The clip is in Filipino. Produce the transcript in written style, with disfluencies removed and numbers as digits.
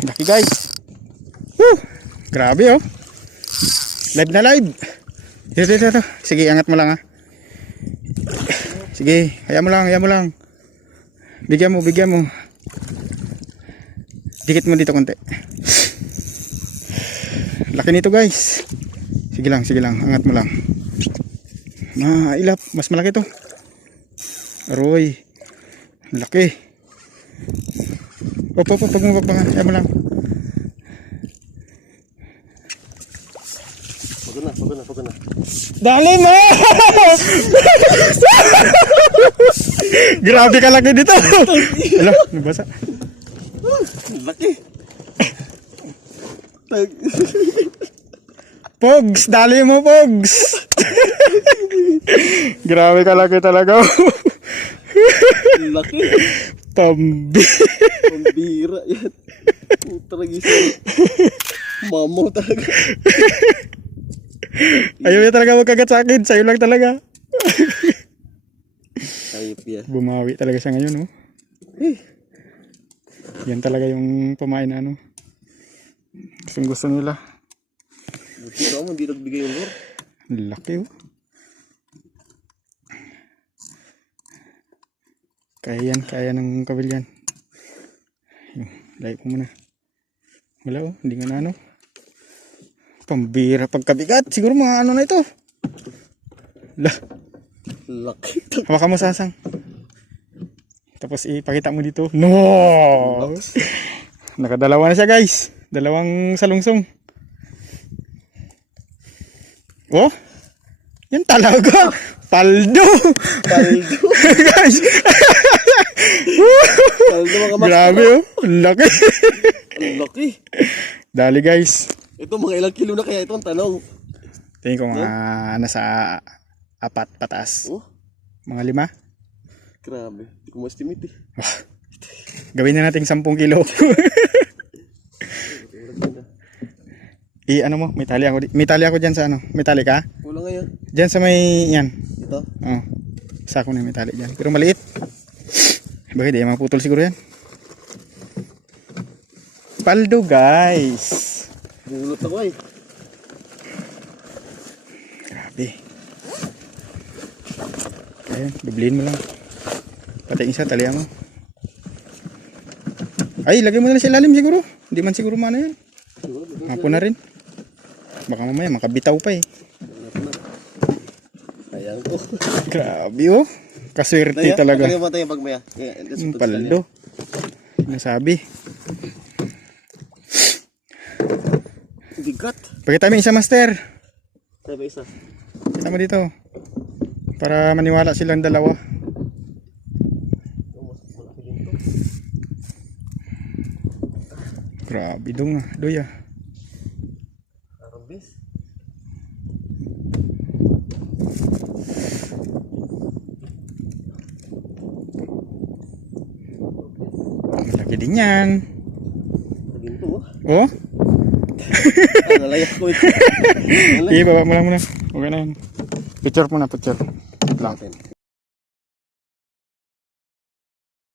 Laki guys. Woo! Grabe oh. Live na live. Dito. Sige, angat mo lang ha. Sige, hayaan mo lang. Bigyan mo. Dikit mo dito konti. Laki nito guys. Sige lang, angat mo lang. Ilap, mas malaki to. Aroy. Laki. Pag mo pa. Hayaan mo lang. Pagod na. Dali mo! Grabe ka laki dito. Ala, nabasa. Laki. Pogs, dali mo Pogs. Grabe ka laki talaga. Laki. Pambira yan. Tragis. Mamo talaga. Ayaw niya talaga magkagat sa akin. Sa'yo lang talaga. Ayop yan. Bumawi talaga siya ngayon, oh. Yan talaga yung pamain na ano. Gusto nila. Buti ka mo, hindi nagbigay yung lure. Laki, oh. Kaya ng kabilyan. Like ko muna. Wala, oh. Hindi nga na ano. Pambira pagkabigat. Siguro mga ano na ito. Laki. Hawakan mo sasang. Tapos ipakita mo dito. No! Nakadalawa na siya guys. Dalawang salungsong. Oh! Yan talaga. Paldo. Guys. Paldo mga mas. Grabe oh. Laki. Laki. Dali guys. Ito mga ilang kilo na kaya ito ang tanong. Tingin ko nga nasa 4 pataas. Oh? Mga 5. Grabe. Hindi ko ma-estimate eh. Gawin na natin 10 kilo. Ano mo? May tali ako dyan sa ano? May tali ka? Wala nga yan. Dyan sa may yan. Ito? Oh. Isa ko na may tali dyan. Pero maliit. Bakit di maputol siguro yan? Paldo guys. Bulot ako eh. Grabe. Ayan, dublihin mo lang. Pati isa, talihan mo. Ay, lagay mo na sa ilalim siguro. Hindi man siguro mana yan. Hapon na rin. Baka mamaya makabitaw pa eh. Ayan ko. Grabe oh. Kaswerte talaga. Kaya mo tayo pag maya. Paldo. Nasabi. Bigat. Pakita mo isa master. Tayo ba isa? Kita mo dito. Para maniwala silang dalawa. Grabe dong ah. Doy ah. Arambis. Malaki din yan. Ginto oh. Oh? Nalayak ko ito. Baba mo lang muna. Okay na yan. Picture muna, picture. Lang.